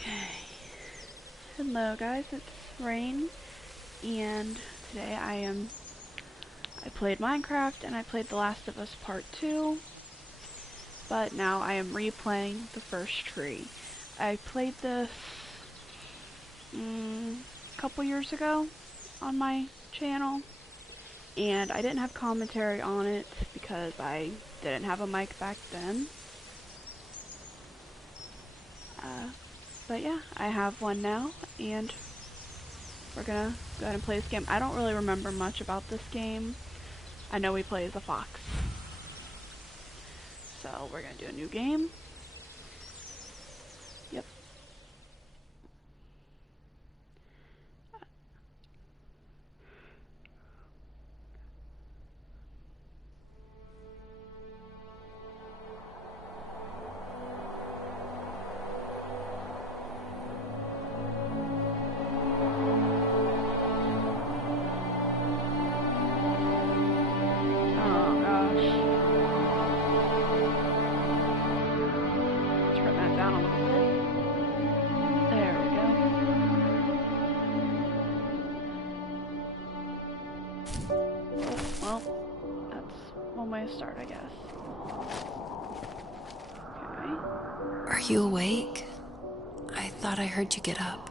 Okay. Hello guys, it's Rain, and today I played Minecraft and I played The Last of Us Part 2, but now I am replaying the first tree. I played this a couple years ago on my channel, and I didn't have commentary on it because I didn't have a mic back then. But yeah, I have one now, and we're gonna go ahead and play this game. I don't really remember much about this game. I know we play as a fox. So we're gonna do a new game. Yep. Oh gosh. Turn that down a little bit. There we go. Oh, well, that's one way to start, I guess. Okay. Are you awake? I thought I heard you get up.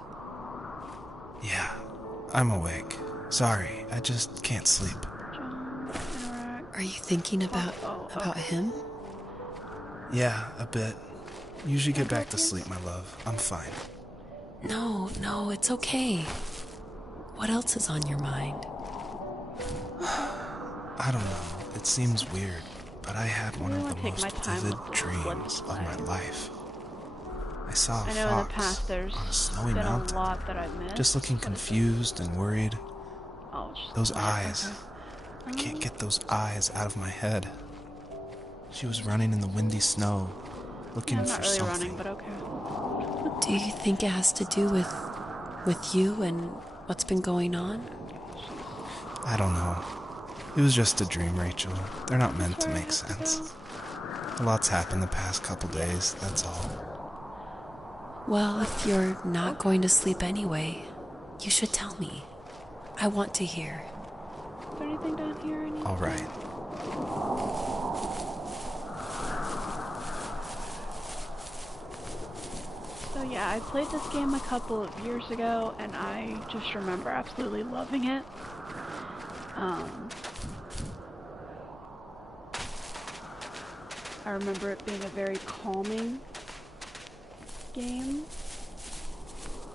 Yeah, I'm awake. Sorry, I just can't sleep. Jump, interact. Are you thinking about him? Yeah, a bit. Usually get back to sleep, my love. I'm fine. No, it's okay. What else is on your mind? I don't know, it seems weird, but I had one of the most vivid dreams of my life. I saw a I know in the fox past there's on a snowy been mountain, a lot that I've missed. just looking confused and worried. Oh, it's just Those okay. eyes. I can't get those eyes out of my head. She was running in the windy snow, looking I'm not for really something. running, but okay. Do you think it has to do with you and what's been going on? I don't know. It was just a dream, Rachel. They're not meant to make sense. A lot's happened the past couple days, that's all. Well, if you're not going to sleep anyway, you should tell me. I want to hear. Is there anything down here? All right. So yeah, I played this game a couple of years ago, and I just remember absolutely loving it. I remember it being a very calming game.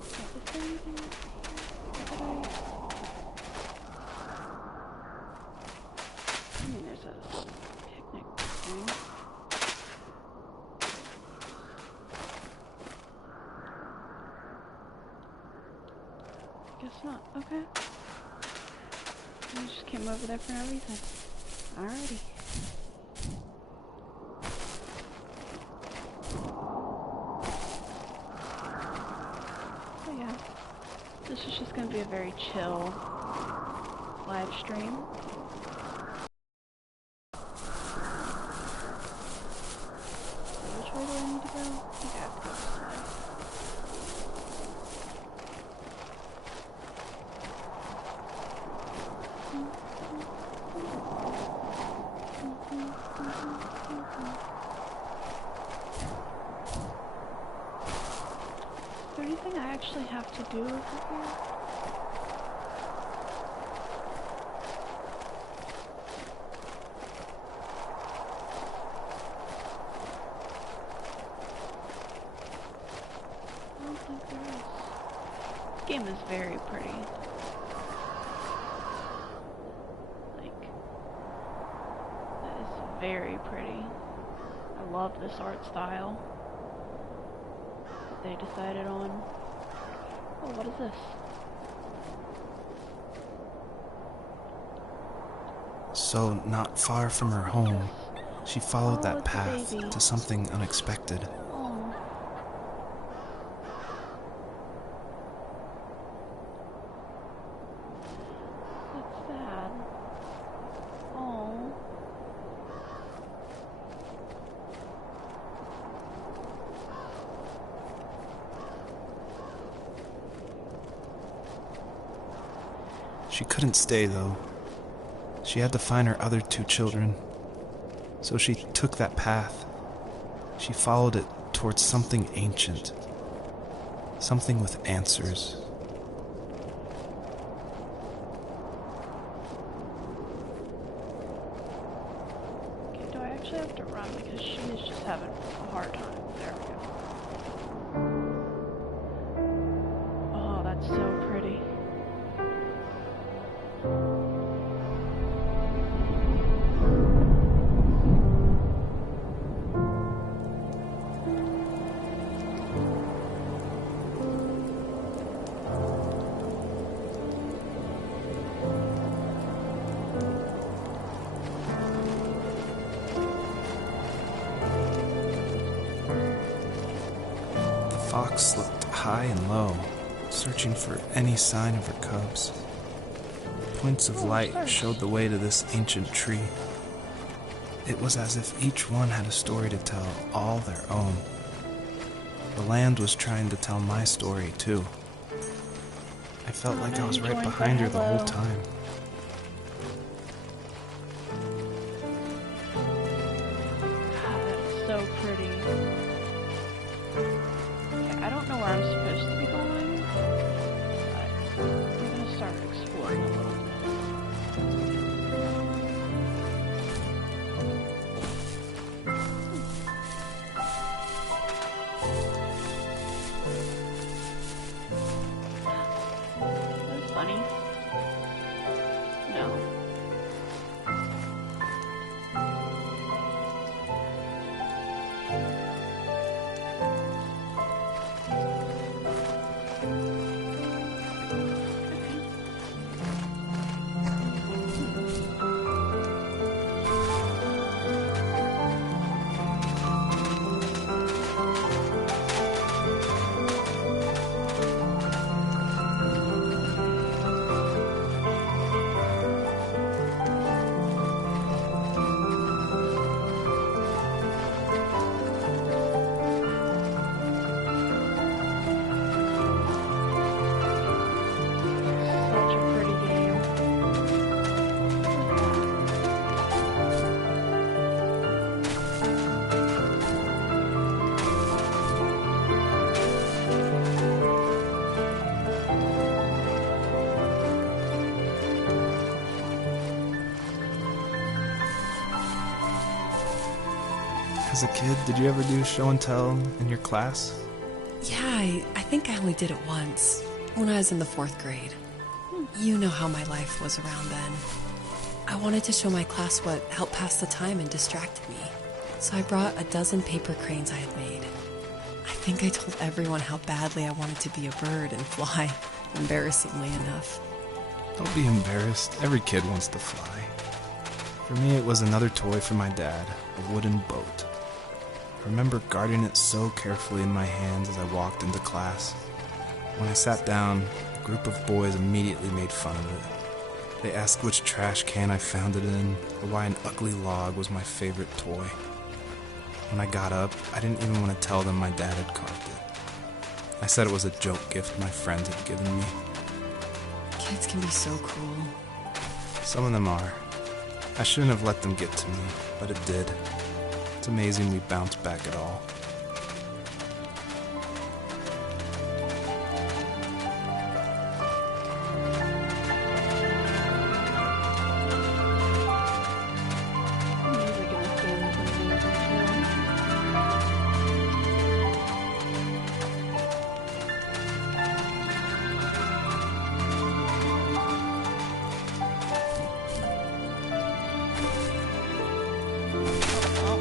Is there anything I mean, there's a picnic thing. Guess not. Okay. I just came over there for no reason. Alrighty. So yeah, this is just gonna be a very chill live stream. So which way do I need to go? I think I have to go this way. Is there anything I actually have to do over here? I don't think there is. This game is very pretty. Like, that is very pretty. I love this art style that they decided on. Oh, what is this? So, not far from her home, she followed Oh, that it's a path baby. to something unexpected. Oh. That's sad. Oh. She couldn't stay, though. She had to find her other 2 children. So she took that path. She followed it towards something ancient. Something with answers. Okay, do I actually have to run because she is just having a hard time? There we go. Oh, that's so pretty. The fox looked high and low, searching for any sign of her cubs. Points of light showed the way to this ancient tree. It was as if each one had a story to tell, all their own. The land was trying to tell my story, too. I felt like I was right behind her the whole time. God, that's so pretty. Okay, I don't know where I'm supposed to be going, but I'm gonna start exploring a little bit. Is this funny? No. Such a pretty game. As a kid, did you ever do show and tell in your class? Yeah, I think I only did it once, when I was in the 4th grade. You know how my life was around then. I wanted to show my class what helped pass the time and distracted me. So I brought a dozen paper cranes I had made. I think I told everyone how badly I wanted to be a bird and fly, embarrassingly enough. Don't be embarrassed. Every kid wants to fly. For me, it was another toy from my dad, a wooden boat. I remember guarding it so carefully in my hands as I walked into class. When I sat down, a group of boys immediately made fun of it. They asked which trash can I found it in, or why an ugly log was my favorite toy. When I got up, I didn't even want to tell them my dad had carved it. I said it was a joke gift my friends had given me. Kids can be so cruel. Some of them are. I shouldn't have let them get to me, but it did. It's amazing we bounced back at all. The music in this game is amazing too. Oh.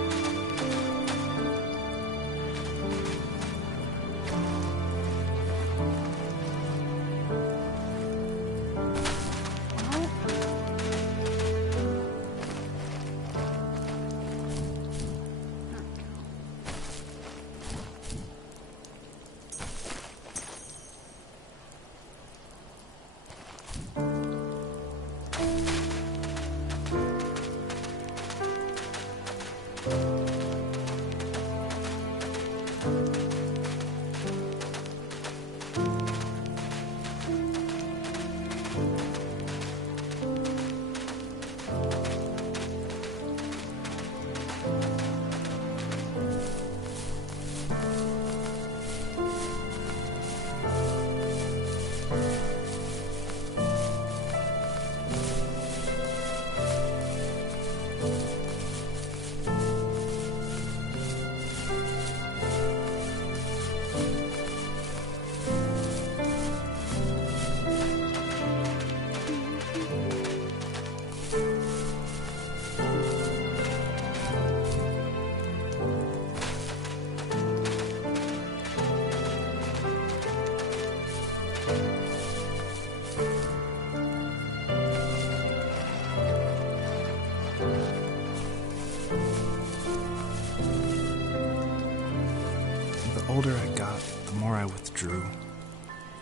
older I got, the more I withdrew.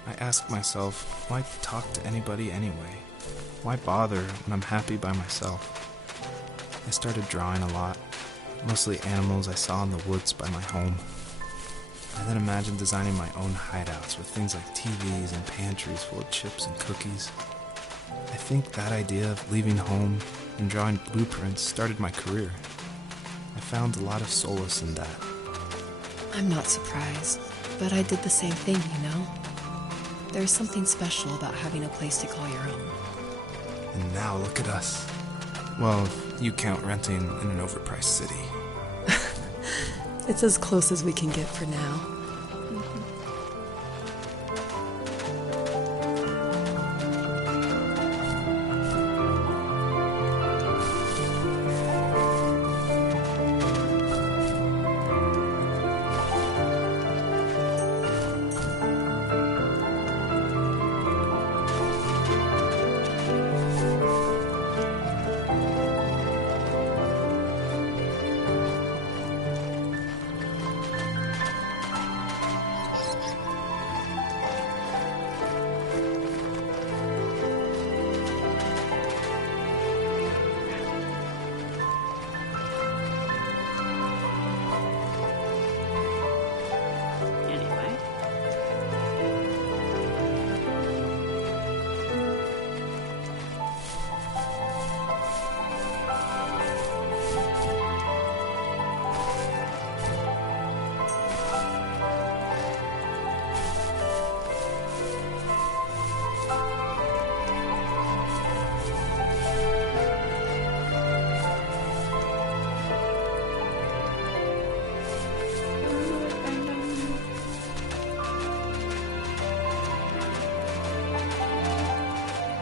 I asked myself, why talk to anybody anyway? Why bother when I'm happy by myself? I started drawing a lot, mostly animals I saw in the woods by my home. I then imagined designing my own hideouts with things like TVs and pantries full of chips and cookies. I think that idea of leaving home and drawing blueprints started my career. I found a lot of solace in that. I'm not surprised, but I did the same thing, you know? There's something special about having a place to call your own. And now look at us. Well, if you count renting in an overpriced city. It's as close as we can get for now. Anyway.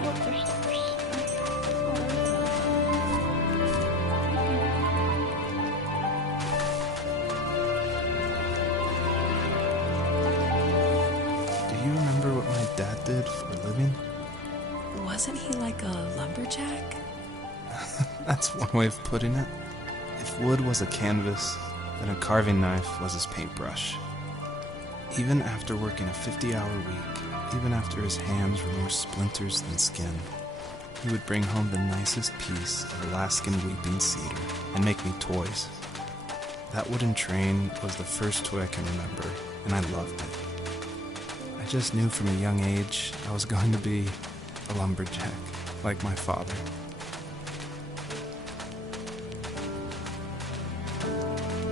Look, there's Do you remember what my dad did for a living? Wasn't he like a lumberjack? That's one way of putting it. If wood was a canvas, then a carving knife was his paintbrush. Even after working a 50-hour week, even after his hands were more splinters than skin, he would bring home the nicest piece of Alaskan weeping cedar and make me toys. That wooden train was the first toy I can remember, and I loved it. I just knew from a young age I was going to be a lumberjack, like my father.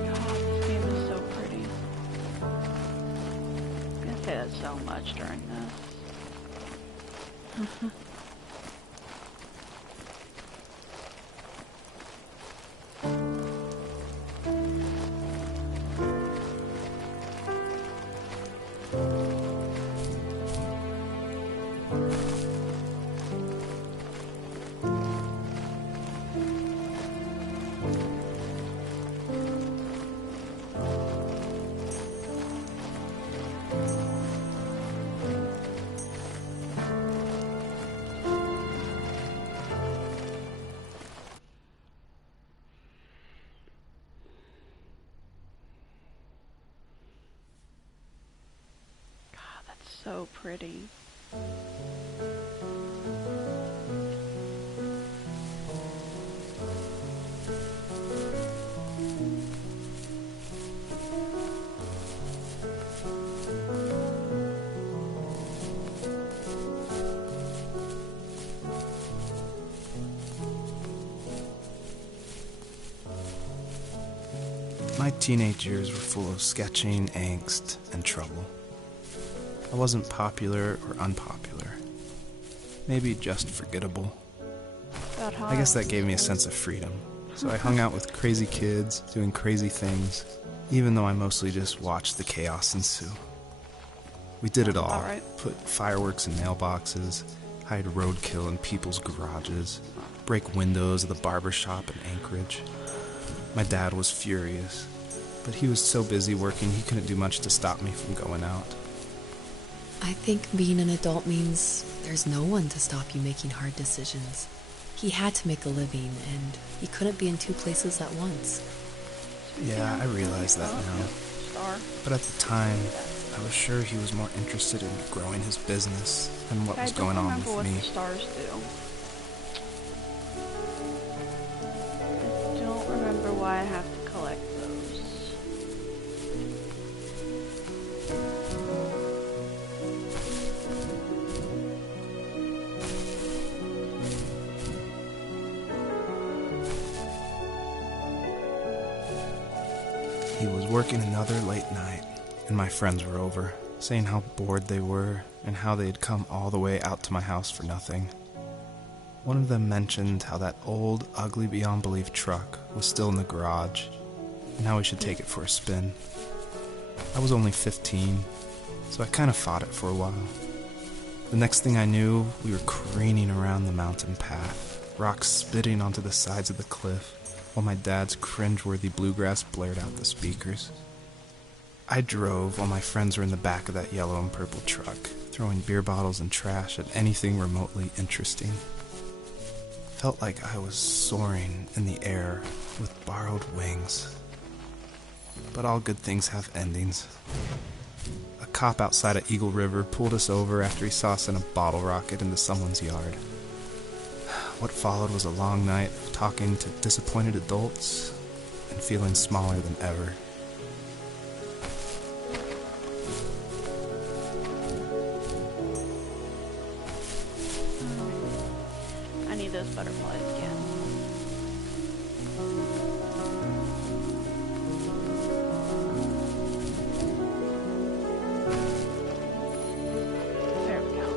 God, this game is so pretty. I'm gonna say that so much during this. God, that's so pretty. My teenage years were full of sketching, angst, and trouble. I wasn't popular or unpopular. Maybe just forgettable. About how I guess that gave me a sense of freedom. So I hung out with crazy kids, doing crazy things, even though I mostly just watched the chaos ensue. We did it all. Alright. Put fireworks in mailboxes, hide roadkill in people's garages, break windows of the barber shop in Anchorage. My dad was furious, but he was so busy working he couldn't do much to stop me from going out. I think being an adult means there's no one to stop you making hard decisions. He had to make a living, and he couldn't be in two places at once. Yeah, I realize that now. star. But at the time, I was sure he was more interested in growing his business than what was going on with I don't remember what me. the stars do. I don't remember why I have to collect those. He was working another late night, and my friends were over, saying how bored they were and how they had come all the way out to my house for nothing. One of them mentioned how that old, ugly beyond belief truck was still in the garage, and how we should take it for a spin. I was only 15, so I kind of fought it for a while. The next thing I knew, we were careening around the mountain path, rocks spitting onto the sides of the cliff, while my dad's cringeworthy bluegrass blared out the speakers. I drove while my friends were in the back of that yellow and purple truck, throwing beer bottles and trash at anything remotely interesting. Felt like I was soaring in the air with borrowed wings. But all good things have endings. A cop outside of Eagle River pulled us over after he saw us in a bottle rocket into someone's yard. What followed was a long night of talking to disappointed adults and feeling smaller than ever. I need those butterflies again. There we go.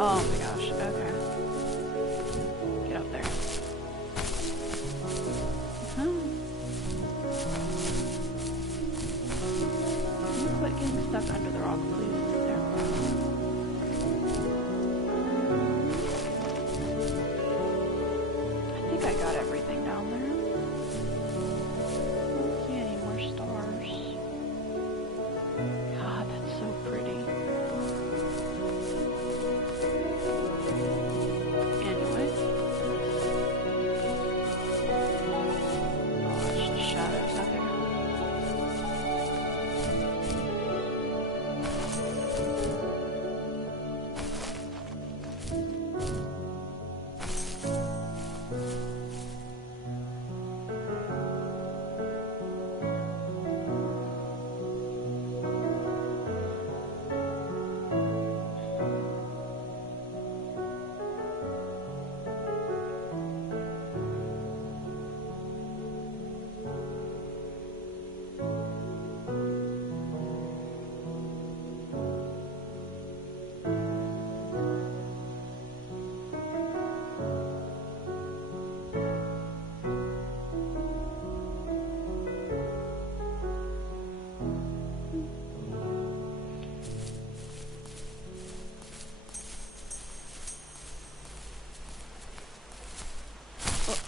Oh my gosh, okay. Get up there. Can you quit getting stuck under the rock, please? There. I think I got everything down there. I don't see any more stars. God, that's so pretty. Anyway. Oh, there's just shadows out there.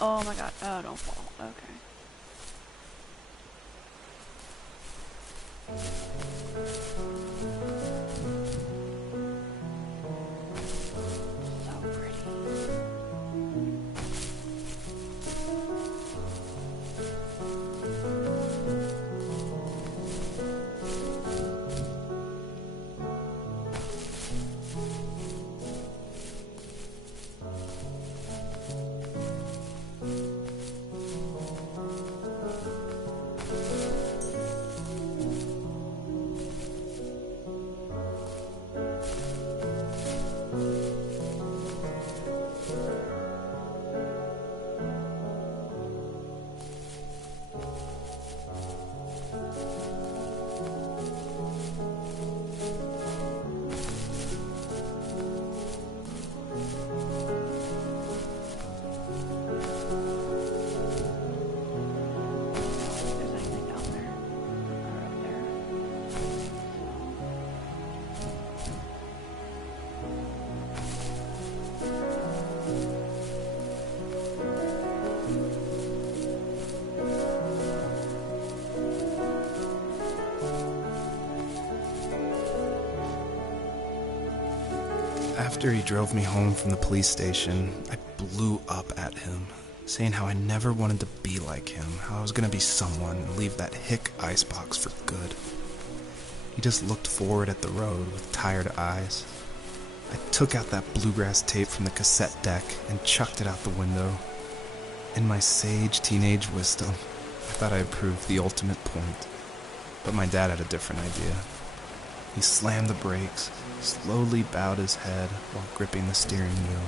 Oh my god. Oh, don't fall. Okay. So pretty. After he drove me home from the police station, I blew up at him, saying how I never wanted to be like him, how I was going to be someone and leave that hick icebox for good. He just looked forward at the road with tired eyes. I took out that bluegrass tape from the cassette deck and chucked it out the window. In my sage teenage wisdom, I thought I had proved the ultimate point. But my dad had a different idea. He slammed the brakes, slowly bowed his head while gripping the steering wheel,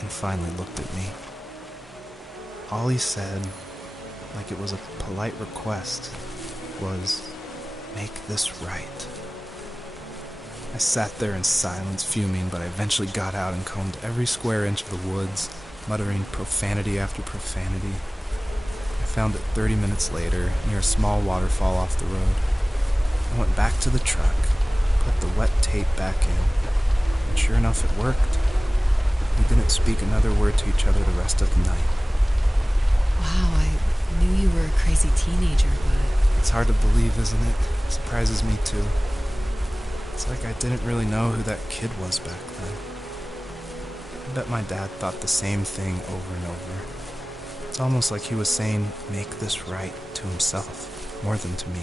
and finally looked at me. All he said, like it was a polite request, was, "Make this right." I sat there in silence, fuming, but I eventually got out and combed every square inch of the woods, muttering profanity after profanity. I found it 30 minutes later, near a small waterfall off the road. I went back to the truck, put the wet tape back in, and sure enough it worked. We didn't speak another word to each other the rest of the night. Wow, I knew you were a crazy teenager, but... It's hard to believe, isn't it? It surprises me too. It's like I didn't really know who that kid was back then. I bet my dad thought the same thing over and over. It's almost like he was saying, "Make this right," to himself, more than to me.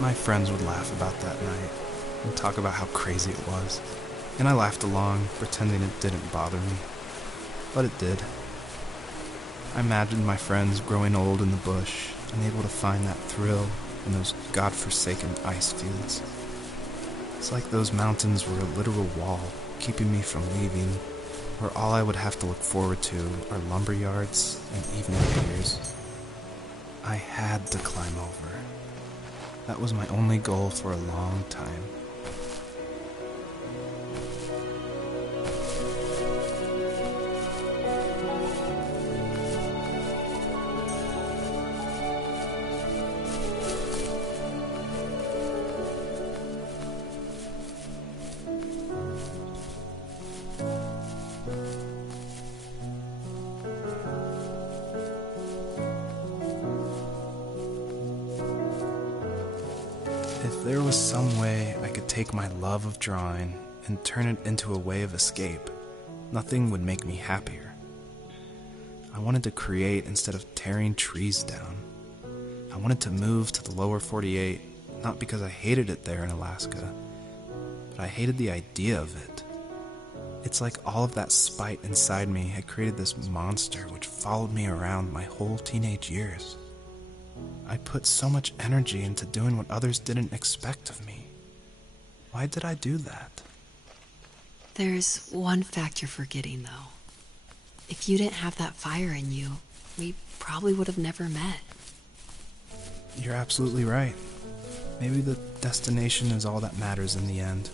My friends would laugh about that night and talk about how crazy it was, and I laughed along, pretending it didn't bother me. But it did. I imagined my friends growing old in the bush, unable to find that thrill in those godforsaken ice fields. It's like those mountains were a literal wall, keeping me from leaving, where all I would have to look forward to are lumber yards and evening beers. I had to climb over. That was my only goal for a long time. If there was some way I could take my love of drawing and turn it into a way of escape, nothing would make me happier. I wanted to create instead of tearing trees down. I wanted to move to the lower 48, not because I hated it there in Alaska, but I hated the idea of it. It's like all of that spite inside me had created this monster which followed me around my whole teenage years. I put so much energy into doing what others didn't expect of me. Why did I do that? There's one fact you're forgetting, though. If you didn't have that fire in you, we probably would have never met. You're absolutely right. Maybe the destination is all that matters in the end.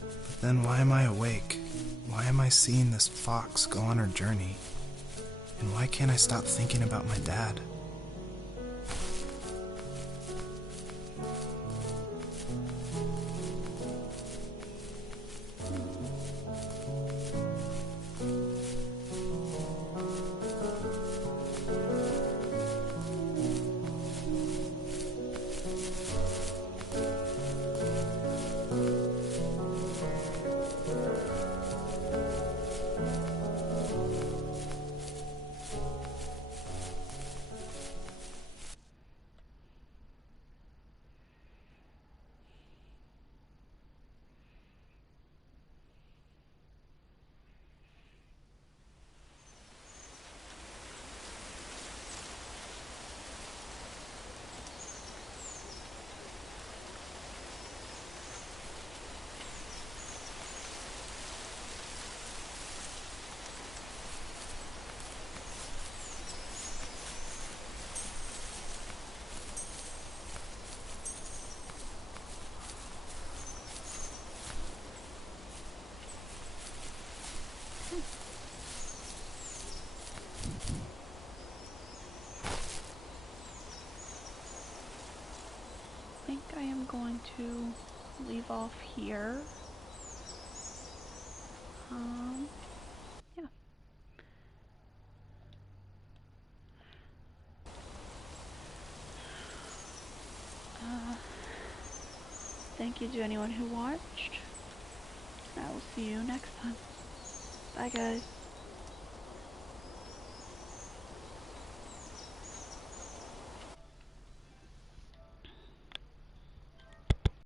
But then why am I awake? Why am I seeing this fox go on her journey? And why can't I stop thinking about my dad? I think I am going to leave off here. Yeah. Thank you to anyone who watched. I will see you next time. Bye, guys.